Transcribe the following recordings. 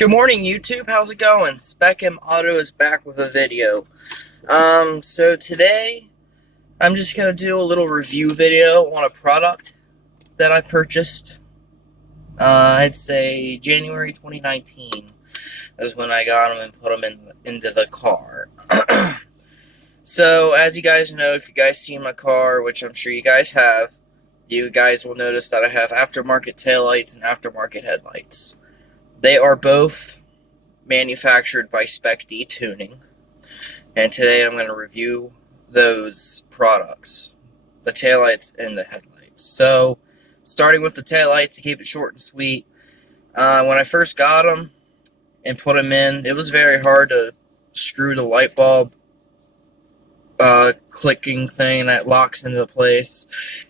Good morning, YouTube. How's it going? Spec Auto is back with a video. So today I'm just gonna do a little review video on a product that I purchased. I'd say January 2019 is when I got them and put them into the car. So as you guys know, if you guys see my car, which I'm sure you guys have, you guys will notice that I have aftermarket taillights and aftermarket headlights. They are both manufactured by Spec Tuning, and today I'm going to review those products, the taillights and the headlights. So, starting with the taillights, to keep it short and sweet, when I first got them and put them in, it was very hard to screw the light bulb clicking thing that locks into place.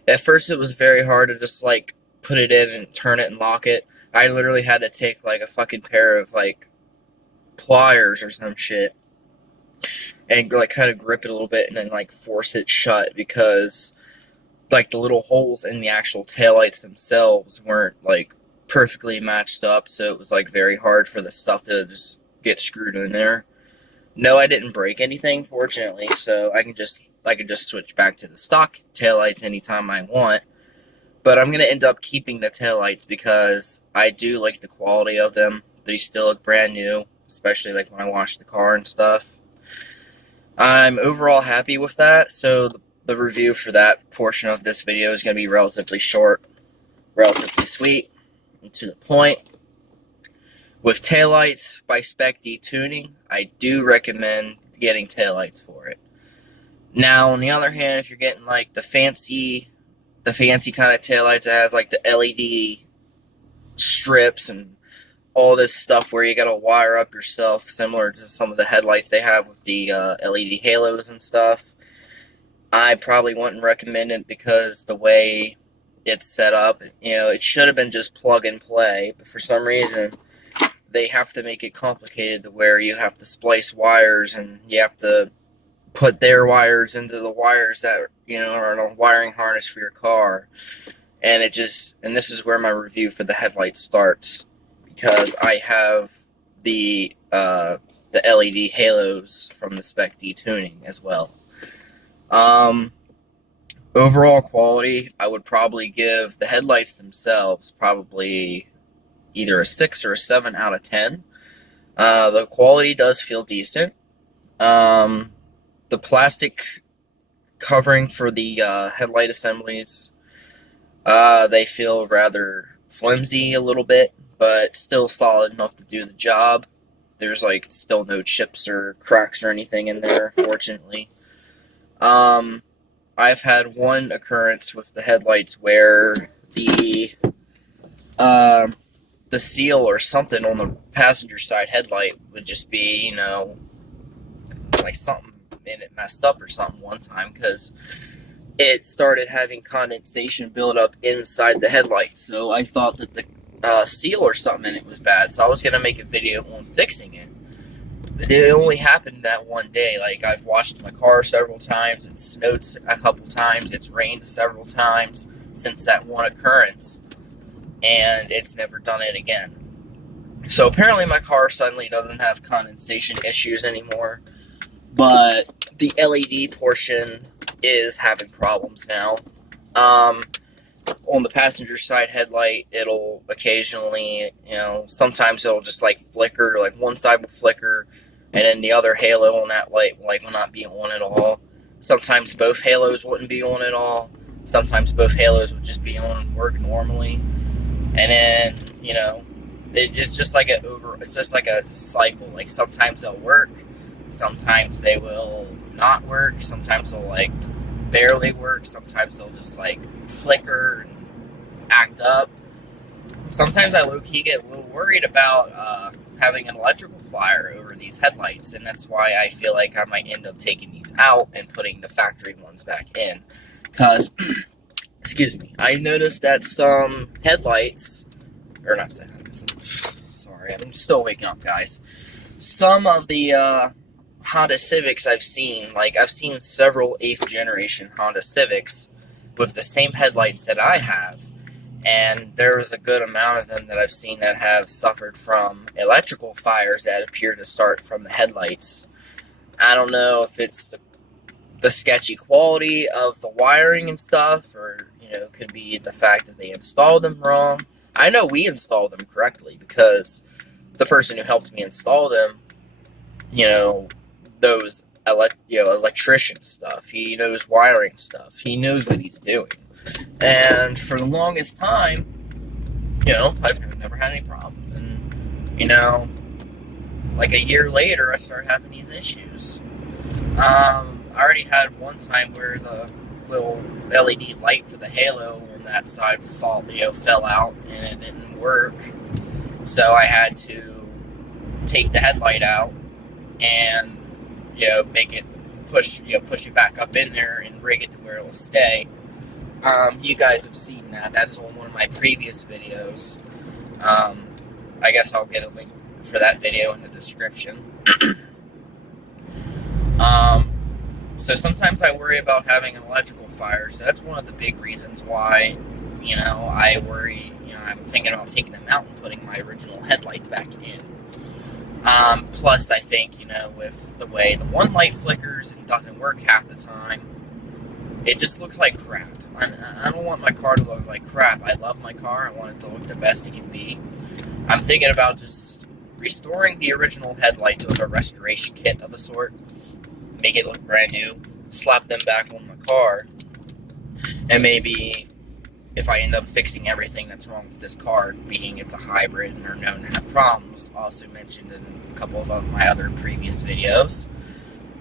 At first, it was very hard to just like put it in and turn it and lock it. I literally had to take like a fucking pair of like pliers or some shit and like kind of grip it a little bit and then like force it shut, because like the little holes in the actual taillights themselves weren't like perfectly matched up, so it was like very hard for the stuff to just get screwed in there. No, I didn't break anything, fortunately, so I can just switch back to the stock taillights anytime I want. But I'm going to end up keeping the taillights because I do like the quality of them. They still look brand new, especially like when I wash the car and stuff. I'm overall happy with that, so the review for that portion of this video is going to be relatively short, relatively sweet, and to the point. With taillights by Spec Tuning, I do recommend getting taillights for it. Now, on the other hand, if you're getting like the fancy kind of taillights that has like the LED strips and all this stuff where you gotta wire up yourself, similar to some of the headlights they have with the LED halos and stuff, I probably wouldn't recommend it, because the way it's set up, it should have been just plug and play, but for some reason they have to make it complicated to where you have to splice wires and you have to put their wires into the wires that are in a wiring harness for your car. And this is where my review for the headlights starts, because I have the LED halos from the Spec Tuning as well. Overall quality, I would probably give the headlights themselves probably either a 6 or a 7 out of 10. The quality does feel decent. The plastic covering for the headlight assemblies, they feel rather flimsy a little bit, but still solid enough to do the job. There's like still no chips or cracks or anything in there, fortunately. I've had one occurrence with the headlights where the seal or something on the passenger side headlight would just be, like something in it messed up or something one time, because it started having condensation build up inside the headlight. So I thought that the seal or something in it was bad, so I was going to make a video on fixing it. But it only happened that one day. Like, I've washed my car several times, it snowed a couple times, it's rained several times since that one occurrence, and it's never done it again. So apparently my car suddenly doesn't have condensation issues anymore, but the LED portion is having problems now. On the passenger side headlight, it'll occasionally, sometimes it'll just like flicker, like one side will flicker, and then the other halo on that light will not be on at all. Sometimes both halos wouldn't be on at all. Sometimes both halos would just be on and work normally. And then, it's just like a cycle. Like, sometimes they'll work, sometimes they will not work, sometimes they'll like barely work, sometimes they'll just like flicker and act up. Sometimes I low-key get a little worried about having an electrical fire over these headlights, and that's why I feel like I might end up taking these out and putting the factory ones back in. Because, excuse me, I noticed that some headlights, or not sorry, I'm still waking up, guys. Some of the Honda Civics I've seen several 8th generation Honda Civics with the same headlights that I have, And there was a good amount of them that I've seen that have suffered from electrical fires that appear to start from the headlights. I don't know if it's the sketchy quality of the wiring and stuff, or, could be the fact that they installed them wrong. I know we installed them correctly because the person who helped me install them, those electrician stuff. He knows wiring stuff. He knows what he's doing. And for the longest time, I've never had any problems. And, like a year later, I started having these issues. I already had one time where the little LED light for the halo on that side fell out and it didn't work. So I had to take the headlight out and, make it push it back up in there and rig it to where it will stay. You guys have seen that. That is on one of my previous videos. I guess I'll get a link for that video in the description. So sometimes I worry about having an electrical fire, so that's one of the big reasons why, I worry, I'm thinking about taking them out and putting my original headlights back in. Plus I think, with the way the one light flickers and doesn't work half the time, it just looks like crap. I don't want my car to look like crap. I love my car. I want it to look the best it can be. I'm thinking about just restoring the original headlights with a restoration kit of a sort. Make it look brand new. Slap them back on the car. And maybe if I end up fixing everything that's wrong with this car, being it's a hybrid and are known to have problems, also mentioned in a couple of my other previous videos,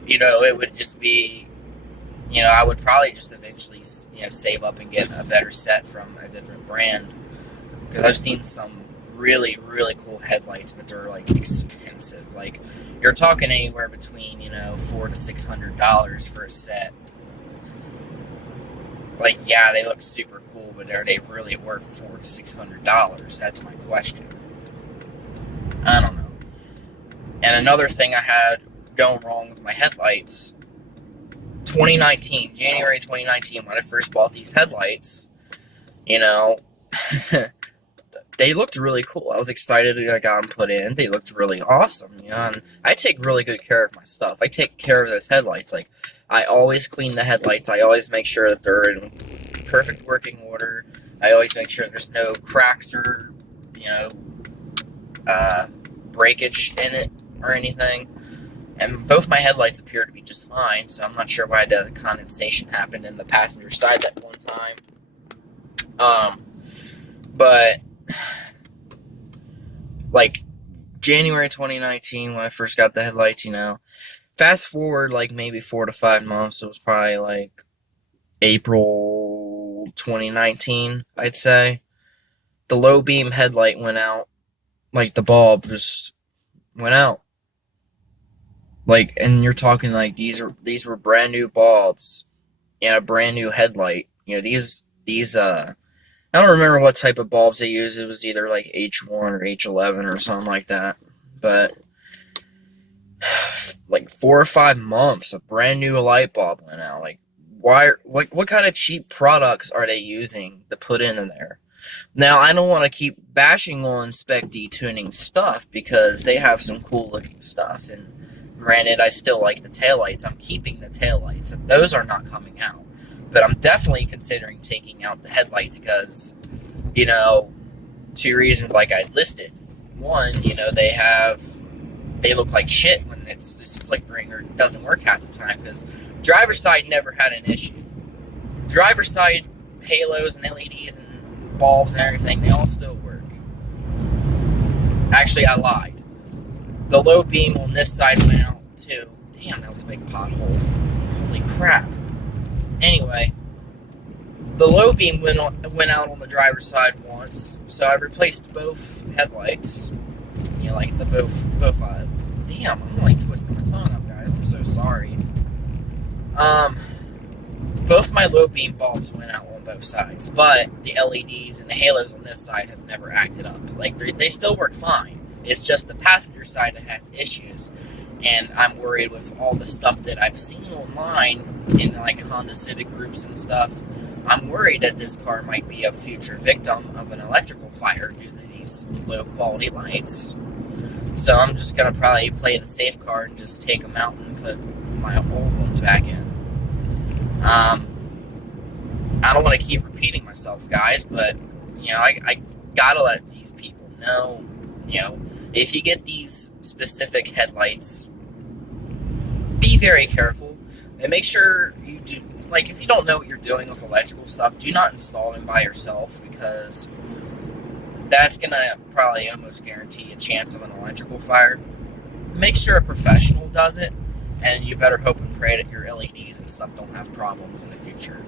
it would just be, I would probably just eventually, save up and get a better set from a different brand. Because I've seen some really, really cool headlights, but they're, expensive. You're talking anywhere between, $400 to $600 for a set. Yeah, they look super cool, but are they really worth $400 to $600? That's my question. I don't know. And another thing I had going wrong with my headlights, January 2019, when I first bought these headlights, they looked really cool. I was excited I got them put in. They looked really awesome, and I take really good care of my stuff. I take care of those headlights. I always clean the headlights. I always make sure that they're in perfect working order. I always make sure there's no cracks or, breakage in it or anything. And both my headlights appear to be just fine, so I'm not sure why the condensation happened in the passenger side that one time. But January 2019, when I first got the headlights, fast forward maybe 4 to 5 months, it was probably April 2019, I'd say. The low beam headlight went out. The bulb just went out. And you're talking these were brand new bulbs and a brand new headlight. These I don't remember what type of bulbs they used. It was either H1 or H11 or something like that. But 4 or 5 months, a brand new light bulb went out. What kind of cheap products are they using to put in there? Now, I don't want to keep bashing on Spec detuning stuff because they have some cool looking stuff. And granted, I still like the taillights. I'm keeping the taillights. Those are not coming out. But I'm definitely considering taking out the headlights because, 2 reasons I listed. One, they look like shit when it's just flickering or doesn't work half the time because driver's side never had an issue. Driver's side halos and LEDs and bulbs and everything, they all still work. Actually, I lied. The low beam on this side went out too. Damn, that was a big pothole. Holy crap. Anyway, the low beam went out on the driver's side once, so I replaced both headlights. Both. Damn, I'm twisting my tongue up, guys. I'm so sorry. Both my low beam bulbs went out on both sides, but the LEDs and the halos on this side have never acted up. They still work fine. It's just the passenger side that has issues, and I'm worried with all the stuff that I've seen online in Honda Civic groups and stuff. I'm worried that this car might be a future victim of an electrical fire due to these low quality lights. So I'm just going to probably play the safe card and just take them out and put my old ones back in. I don't want to keep repeating myself, guys, but, you know, I gotta let these people know, you know, if you get these specific headlights, be very careful and make sure you do, like, if you don't know what you're doing with electrical stuff, do not install them by yourself, because that's going to probably almost guarantee a chance of an electrical fire. Make sure a professional does it, and you better hope and pray that your LEDs and stuff don't have problems in the future.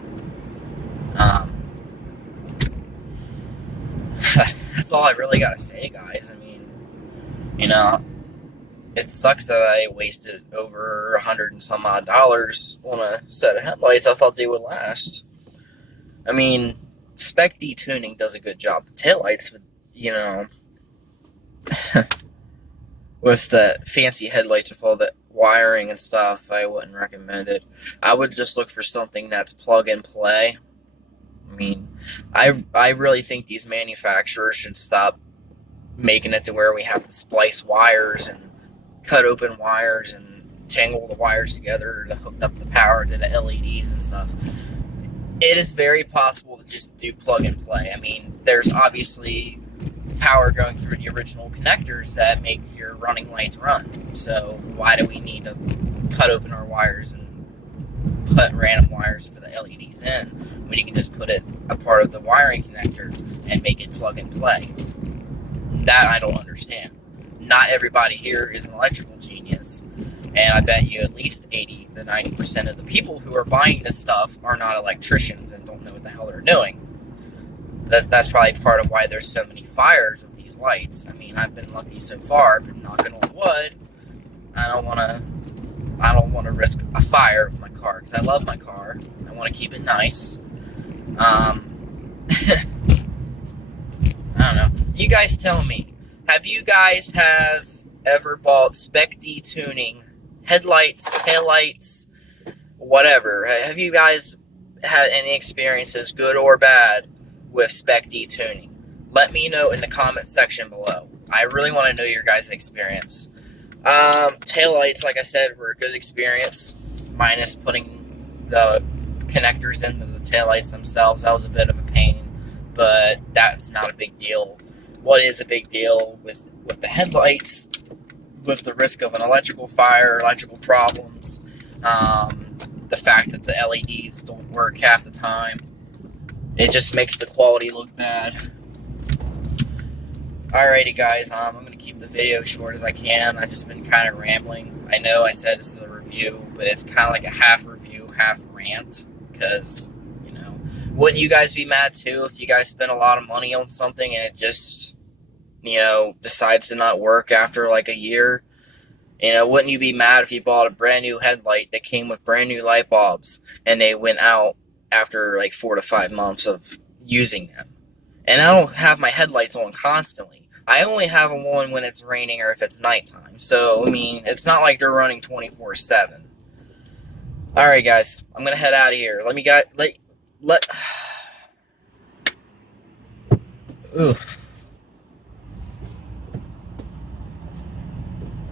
That's all I really got to say, guys. I mean, you know, it sucks that I wasted over $100 and some odd on a set of headlights. I thought they would last. I mean, Spec detuning does a good job. The taillights, you know, with the fancy headlights with all the wiring and stuff, I wouldn't recommend it. I would just look for something that's plug and play. I mean, I really think these manufacturers should stop making it to where we have to splice wires and cut open wires and tangle the wires together to hook up the power to the LEDs and stuff. It is very possible to just do plug and play. I mean, there's obviously power going through the original connectors that make your running lights run. So why do we need to cut open our wires and put random wires for the LEDs in when you can just put it a part of the wiring connector and make it plug and play? That I don't understand. Not everybody here is an electrical genius, and I bet you at least 80 to 90% of the people who are buying this stuff are not electricians and don't know what the hell they're doing. That's probably part of why there's so many fires with these lights. I mean, I've been lucky so far. I've been knocking on wood. I don't want to risk a fire with my car, because I love my car. I want to keep it nice. I don't know. You guys tell me. Have you guys ever bought Spec detuning headlights, taillights, whatever? Have you guys had any experiences, good or bad, with Spec detuning? Let me know in the comment section below. I really want to know your guys' experience. Taillights, like I said, were a good experience, minus putting the connectors into the taillights themselves. That was a bit of a pain, but that's not a big deal. What is a big deal with the headlights, with the risk of an electrical fire, electrical problems, the fact that the LEDs don't work half the time, it just makes the quality look bad. Alrighty guys, I'm going to keep the video short as I can. I've just been kind of rambling. I know I said this is a review, but it's kind of like a half review, half rant, because, you know, wouldn't you guys be mad too if you guys spent a lot of money on something and it just, you know, decides to not work after like a year? You know, wouldn't you be mad if you bought a brand new headlight that came with brand new light bulbs and they went out after like 4 to 5 months of using them? And I don't have my headlights on constantly. I only have them on when it's raining or if it's nighttime. So, I mean, it's not like they're running 24/7. Alright, guys. I'm going to head out of here. Oof.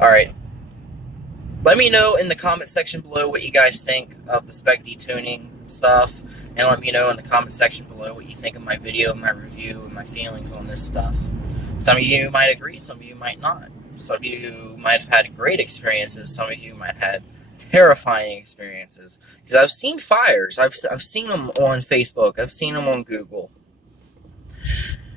Alright. Let me know in the comment section below what you guys think of the Spec detuning stuff, and let me know in the comment section below what you think of my video, my review, and my feelings on this stuff. Some of you might agree, some of you might not. Some of you might have had great experiences, some of you might have had terrifying experiences. Because I've seen fires, I've seen them on Facebook, I've seen them on Google.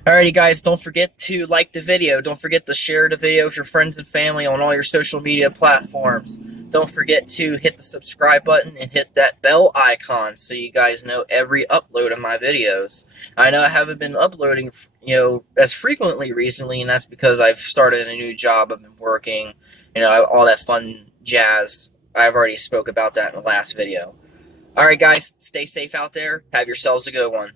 Alrighty guys, don't forget to like the video. Don't forget to share the video with your friends and family on all your social media platforms. Don't forget to hit the subscribe button and hit that bell icon so you guys know every upload of my videos. I know I haven't been uploading, you know, as frequently recently, and that's because I've started a new job. I've been working, you know, all that fun jazz. I've already spoke about that in the last video. Alright guys, stay safe out there. Have yourselves a good one.